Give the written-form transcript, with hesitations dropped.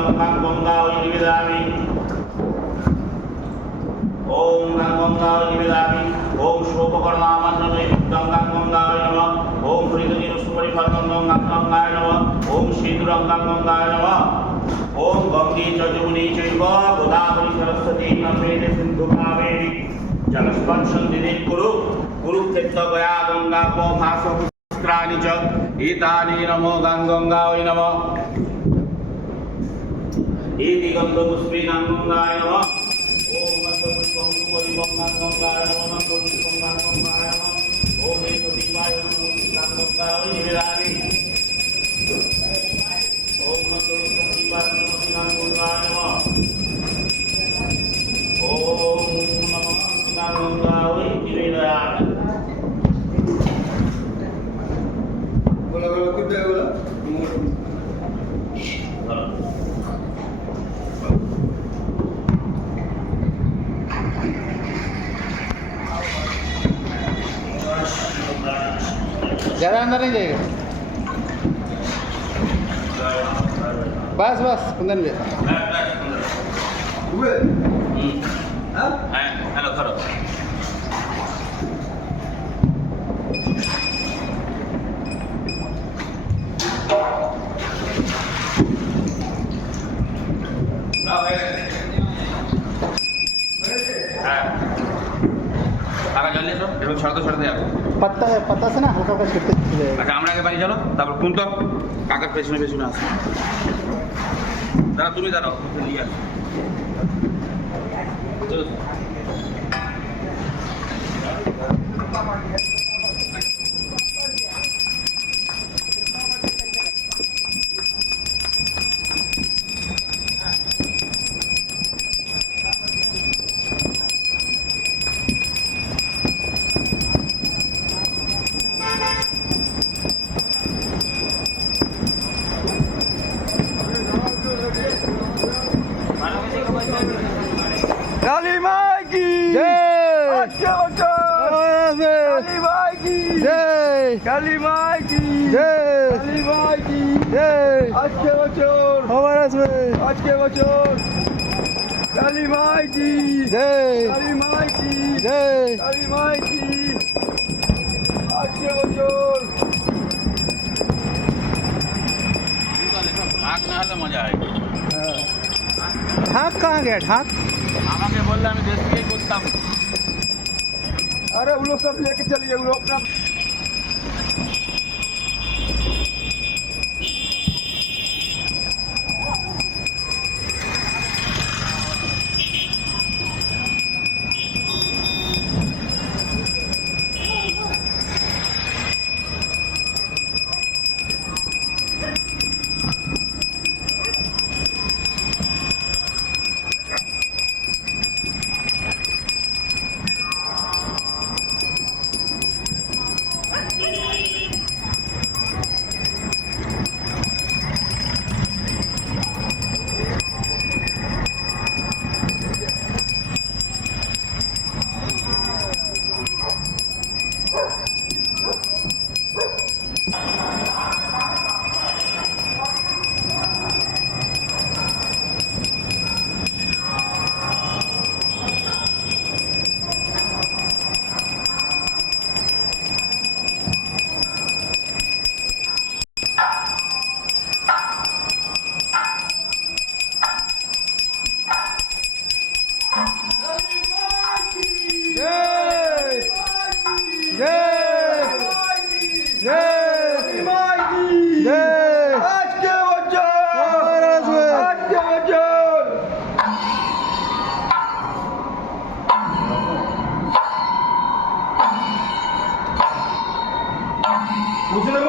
গঙ্গাং গঙ্গা ওই নিবেদামি ওম গঙ্গা ওই নিবেদামি ওম শোককর্ণামান্নমে গঙ্গাং গঙ্গা ওই নমঃ ওম হরিদনীয় সুপরিফলং গঙ্গাং গঙ্গায় নমঃ ওম সিন্দুরঙ্গাং গঙ্গায় নমঃ ওম গঙ্গে চ যমুনে চৈব গোদাবরী সরস্বতী নর্মদে সিন্ধু কাবেরী জলস্পর্শং দিনে কুরুক্ষেত্র গয়া গঙ্গা ভাস পুষ্করাণি চ এতানি নমো গঙ্গা ওই নমঃ এই দিগন্ত পুষ্পিনাং গঙ্গায় নমঃ ওম মন্ত্রপুষ্পং সুপরিবং গঙ্গায় নমঃ মন্ত্রপুষ্পং গঙ্গায় নমঃ ওম সতীবায় নমঃ গঙ্গা ওই নিবেদামি ওম মন্ত্রপুষ্পং দীপায় নমঃ গঙ্গায় নমঃ ওম নমঃ গঙ্গা ওই নিবেদামি बोला बोला कुछ है बोला ज़्यादा अंदर नहीं जाएगा बस बस कुंदन भी हुए हाँ हेलो करो पत्ता है पत्ता से ना हल्का हल्का छिड़ते जाएगा আচ্ছা আমরা আগে বাড়ি চলো তারপর কোন তো কাকার পেছনে পেছনে আসো দাঁড়া তুমি দাঁড়াও নিয়ে আসো চলো काली माई की जय अच्छा बच्चा काली माई की जय काली माई की जय काली माई की जय अच्छे बच्चों हमारा में अच्छे बच्चों काली माई की जय काली माई की जय काली माई की अच्छे बच्चों ভাগ না হলে মজা হয় ढाक कहाँ गया ढाक আমাকে বললে আমি দেশ থেকেই করতাম अरे वो लोग सब लेके चलिए वो लोग अपना বুঝলে